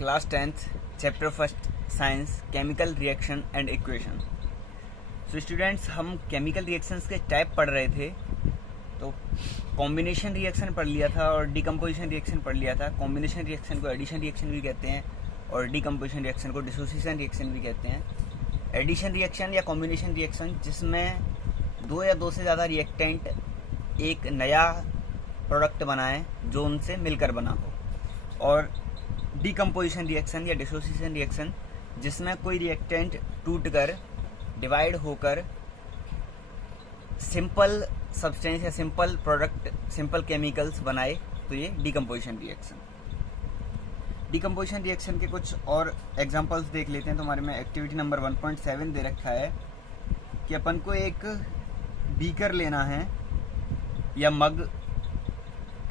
Class 10th chapter first science chemical reaction and equation. So students, हम chemical reactions के type पढ़ रहे थे। तो कॉम्बिनेशन रिएक्शन पढ़ लिया था और डिकम्पोजिशन रिएक्शन पढ़ लिया था। कॉम्बिनेशन रिएक्शन को एडिशन रिएक्शन भी कहते हैं और डिकम्पोजिशन रिएक्शन को डिसोसिएशन रिएक्शन भी कहते हैं। एडिशन रिएक्शन या कॉम्बिनेशन रिएक्शन जिसमें दो या दो से ज़्यादा रिएक्टेंट एक नया प्रोडक्ट बनाएं जो उनसे मिलकर बना हो, और डिकम्पोजिशन रिएक्शन या डिसोसिएशन रिएक्शन जिसमें कोई रिएक्टेंट टूटकर डिवाइड होकर सिंपल सब्सटेंस या सिंपल प्रोडक्ट, सिंपल केमिकल्स बनाए, तो ये डिकम्पोजिशन रिएक्शन। डिकम्पोजिशन रिएक्शन के कुछ और एग्जांपल्स देख लेते हैं। तो हमारे में एक्टिविटी नंबर 1.7 दे रखा है कि अपन को एक बीकर लेना है या मग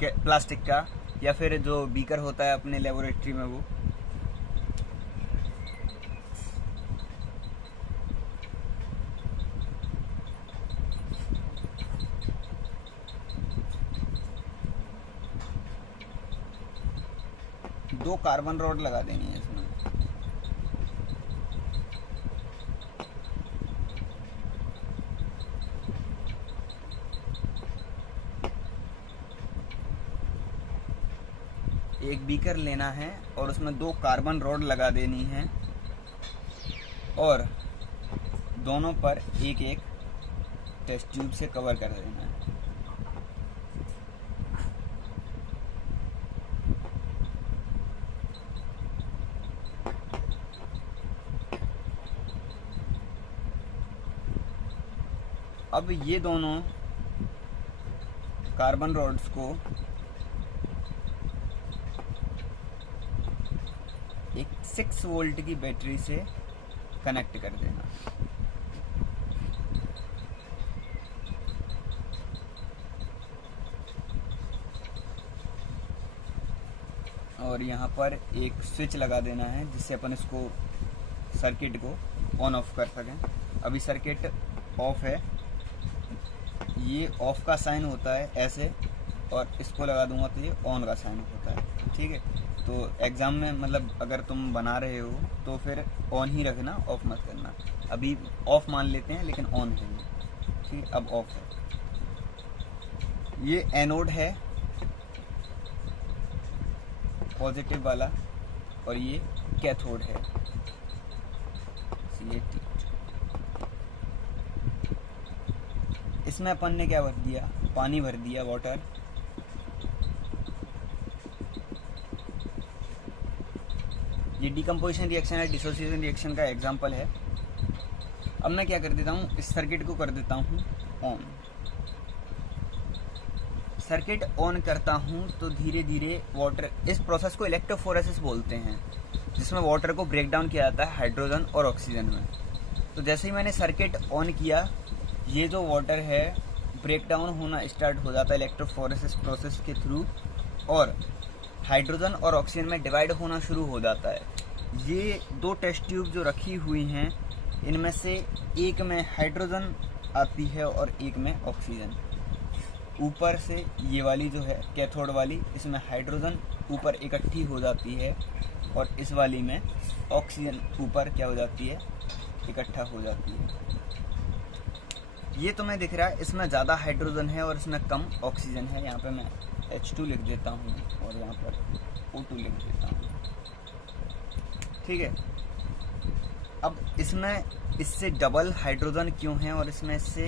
प्लास्टिक का, या फिर जो बीकर होता है अपने लेबोरेटरी में वो, दो कार्बन रॉड लगा देनी है इसमें। एक बीकर लेना है और उसमें दो कार्बन रॉड लगा देनी है और दोनों पर एक एक टेस्ट ट्यूब से कवर कर देना है। अब ये दोनों कार्बन रॉड्स को एक 6 वोल्ट की बैटरी से कनेक्ट कर देना। और यहाँ पर एक स्विच लगा देना है जिससे अपन इसको सर्किट को ऑन ऑफ कर सकें। अभी सर्किट ऑफ है, ये ऑफ का साइन होता है ऐसे, और इसको लगा दूंगा तो ये ऑन का साइन होता है। ठीक है, तो एग्ज़ाम में मतलब अगर तुम बना रहे हो तो फिर ऑन ही रखना, ऑफ मत करना। अभी ऑफ मान लेते हैं लेकिन ऑन है ये। ठीक, अब ऑफ है। ये एनोड है पॉजिटिव वाला और ये कैथोड है CAT। इसमें अपन ने क्या भर दिया, पानी भर दिया, वाटर। ये डिकम्पोजिशन रिएक्शन है, डिसोसिएशन रिएक्शन का एग्जांपल है। अब मैं क्या कर देता हूँ, इस सर्किट को कर देता हूँ ऑन। सर्किट ऑन करता हूँ तो धीरे धीरे वाटर, इस प्रोसेस को इलेक्ट्रोफोरेसिस बोलते हैं, जिसमें वाटर को ब्रेक डाउन किया जाता है हाइड्रोजन और ऑक्सीजन में। तो जैसे ही मैंने सर्किट ऑन किया, ये जो वाटर है ब्रेक डाउन होना स्टार्ट हो जाता है इलेक्ट्रोफोरेसिस प्रोसेस के थ्रू, और हाइड्रोजन और ऑक्सीजन में डिवाइड होना शुरू हो जाता है। ये दो टेस्ट ट्यूब जो रखी हुई हैं, इनमें से एक में हाइड्रोजन आती है और एक में ऑक्सीजन। ऊपर से ये वाली जो है कैथोड वाली, इसमें हाइड्रोजन ऊपर इकट्ठी हो जाती है और इस वाली में ऑक्सीजन ऊपर क्या हो जाती है, इकट्ठा हो जाती है। ये तुम्हें दिख रहा है, इसमें ज़्यादा हाइड्रोजन है और इसमें कम ऑक्सीजन है। यहाँ पे मैं H2 लिख देता हूँ और यहाँ पर O2 लिख देता हूँ। ठीक है, अब इसमें इससे डबल हाइड्रोजन क्यों है और इसमें इससे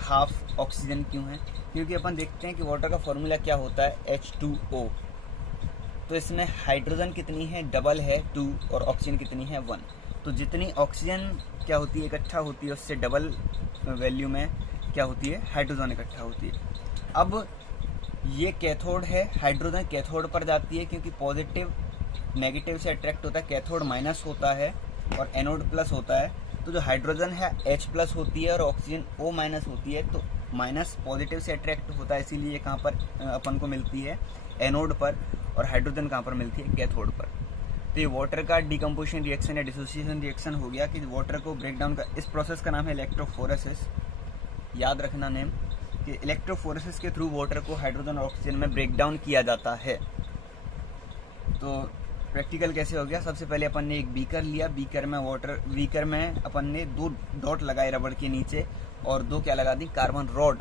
हाफ ऑक्सीजन क्यों है? क्योंकि अपन देखते हैं कि वाटर का फॉर्मूला क्या होता है, H2O। तो इसमें हाइड्रोजन कितनी है, डबल है 2, और ऑक्सीजन कितनी है 1। तो जितनी ऑक्सीजन क्या होती है, इकट्ठा होती है, उससे डबल वैल्यू में क्या होती है, हाइड्रोजन इकट्ठा होती है। अब ये कैथोड है, हाइड्रोजन कैथोड पर जाती है क्योंकि पॉजिटिव नेगेटिव से अट्रैक्ट होता है, कैथोड माइनस होता है और एनोड प्लस होता है। तो जो हाइड्रोजन है H प्लस होती है और ऑक्सीजन O माइनस होती है, तो माइनस पॉजिटिव से अट्रैक्ट होता है, इसीलिए कहाँ पर अपन को मिलती है, एनोड पर, और हाइड्रोजन कहाँ पर मिलती है, कैथोड पर। तो ये वाटर का डिकम्पोजिशन रिएक्शन या डिसोसिएशन रिएक्शन हो गया कि वाटर को ब्रेक डाउन का, इस प्रोसेस का नाम है इलेक्ट्रोफोरेसिस। याद रखना नेम, कि इलेक्ट्रोफोरेसिस के थ्रू वाटर को हाइड्रोजन और ऑक्सीजन में ब्रेक डाउन किया जाता है। तो प्रैक्टिकल कैसे हो गया, सबसे पहले अपन ने एक बीकर लिया, बीकर में अपन ने 2 डॉट लगाए रबड़ के नीचे और 2 क्या लगा दी, कार्बन रॉड।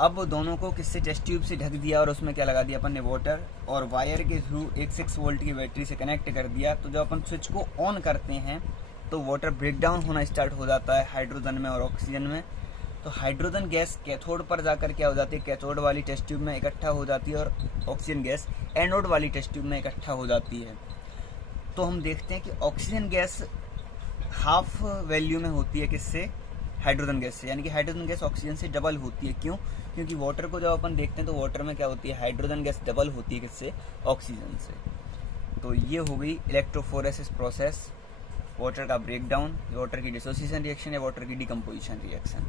अब दोनों को किससे, टेस्ट ट्यूब से ढक दिया और उसमें क्या लगा दिया अपन ने, वाटर, और वायर के थ्रू एक 6 वोल्ट की बैटरी से कनेक्ट कर दिया। तो जब अपन स्विच को ऑन करते हैं तो वाटर ब्रेकडाउन होना स्टार्ट हो जाता है हाइड्रोजन में और ऑक्सीजन में। तो हाइड्रोजन गैस कैथोड पर जाकर क्या हो जाती है, कैथोड वाली टेस्ट ट्यूब में इकट्ठा हो जाती है, और ऑक्सीजन गैस एनोड वाली टेस्ट ट्यूब में इकट्ठा हो जाती है। तो हम देखते हैं कि ऑक्सीजन गैस हाफ वैल्यू में होती है किससे, हाइड्रोजन गैस से, यानी कि हाइड्रोजन गैस ऑक्सीजन से डबल होती है। क्यों? क्योंकि वाटर को जब अपन देखते हैं तो वाटर में क्या होती है, हाइड्रोजन गैस डबल होती है किससे, ऑक्सीजन से। तो ये हो गई इलेक्ट्रोफोरेसिस प्रोसेस, वाटर का ब्रेकडाउन, वाटर की डिसोसिएशन रिएक्शन या वाटर की डिकम्पोजिशन रिएक्शन।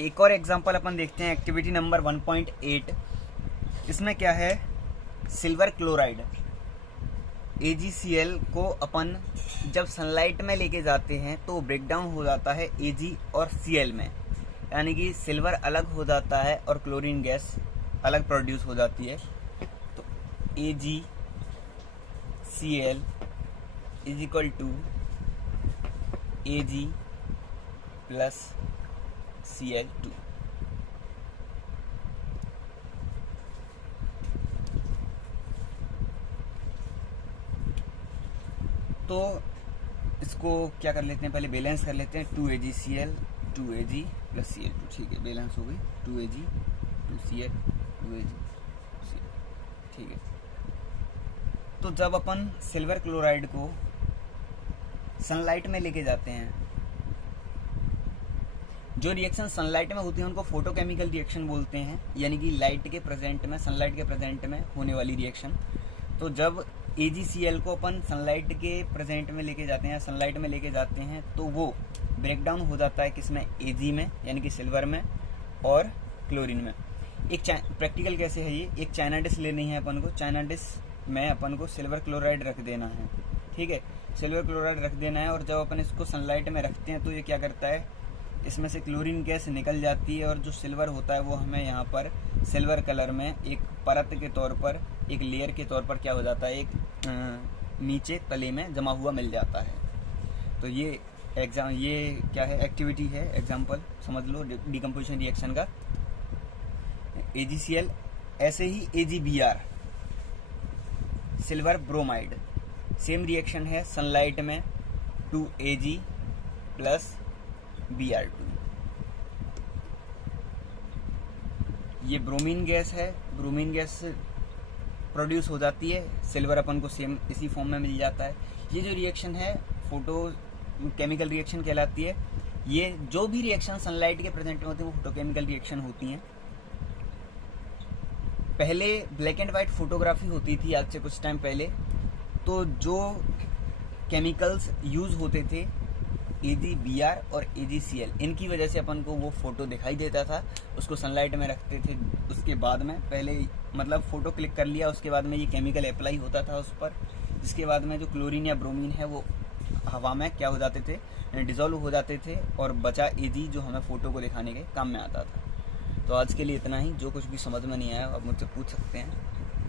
एक और एग्जांपल अपन देखते हैं, एक्टिविटी नंबर 1.8। इसमें क्या है, सिल्वर क्लोराइड AgCl को अपन जब सनलाइट में लेके जाते हैं तो ब्रेकडाउन हो जाता है Ag और Cl में, यानी कि सिल्वर अलग हो जाता है और क्लोरीन गैस अलग प्रोड्यूस हो जाती है। तो AgCl is equal to Ag plus Cl2। तो इसको क्या कर लेते हैं, पहले बैलेंस कर लेते हैं, 2AgCl 2Ag प्लस Cl2, ठीक है, बैलेंस हो गई, 2Ag 2Cl 2Ag Cl, ठीक है। तो जब अपन सिल्वर क्लोराइड को सनलाइट में लेके जाते हैं, जो रिएक्शन सनलाइट में होती है उनको फोटोकेमिकल रिएक्शन बोलते हैं, यानी कि लाइट के प्रेजेंट में, सनलाइट के प्रेजेंट में होने वाली रिएक्शन। तो जब AgCl को अपन सनलाइट के प्रेजेंट में लेके जाते हैं, सनलाइट में लेके जाते हैं, तो वो ब्रेकडाउन हो जाता है किसमें, Ag में, यानी कि सिल्वर में और क्लोरीन में। एक प्रैक्टिकल कैसे है ये, एक चाइना डिश लेनी है अपन को, चाइना डिश में अपन को सिल्वर क्लोराइड रख देना है, ठीक है, सिल्वर क्लोराइड रख देना है। और जब अपन इसको सनलाइट में रखते हैं तो ये क्या करता है, इसमें से क्लोरीन गैस निकल जाती है और जो सिल्वर होता है वो हमें यहाँ पर सिल्वर कलर में एक परत के तौर पर, एक लेयर के तौर पर क्या हो जाता है, एक नीचे तले में जमा हुआ मिल जाता है। तो ये क्या है, एक्टिविटी है, एग्जाम्पल समझ लो डिकम्पोजिशन रिएक्शन का। AgCl, ऐसे ही AgBr silver bromide, same reaction है सनलाइट में, 2Ag प्लस Br2। ये ब्रोमीन गैस है, ब्रोमीन गैस प्रोड्यूस हो जाती है, सिल्वर अपन को सेम इसी फॉर्म में मिल जाता है। ये जो रिएक्शन है फोटो केमिकल रिएक्शन कहलाती है। ये जो भी रिएक्शन सनलाइट के प्रेजेंट में होती है वो फोटोकेमिकल रिएक्शन होती हैं। पहले ब्लैक एंड व्हाइट फोटोग्राफी होती थी, आज से कुछ टाइम पहले, तो जो केमिकल्स यूज होते थे AgBr और AgCl, इनकी वजह से अपन को वो फोटो दिखाई देता था। उसको सनलाइट में रखते थे, उसके बाद में पहले मतलब फोटो क्लिक कर लिया, उसके बाद में ये केमिकल अप्लाई होता था उस पर, जिसके बाद में जो क्लोरीन या ब्रोमीन है वो हवा में क्या हो जाते थे, डिजोल्व हो जाते थे, और बचा Ag जो हमें फोटो को दिखाने के काम में आता था। तो आज के लिए इतना ही, जो कुछ भी समझ में नहीं आया आप मुझसे पूछ सकते हैं।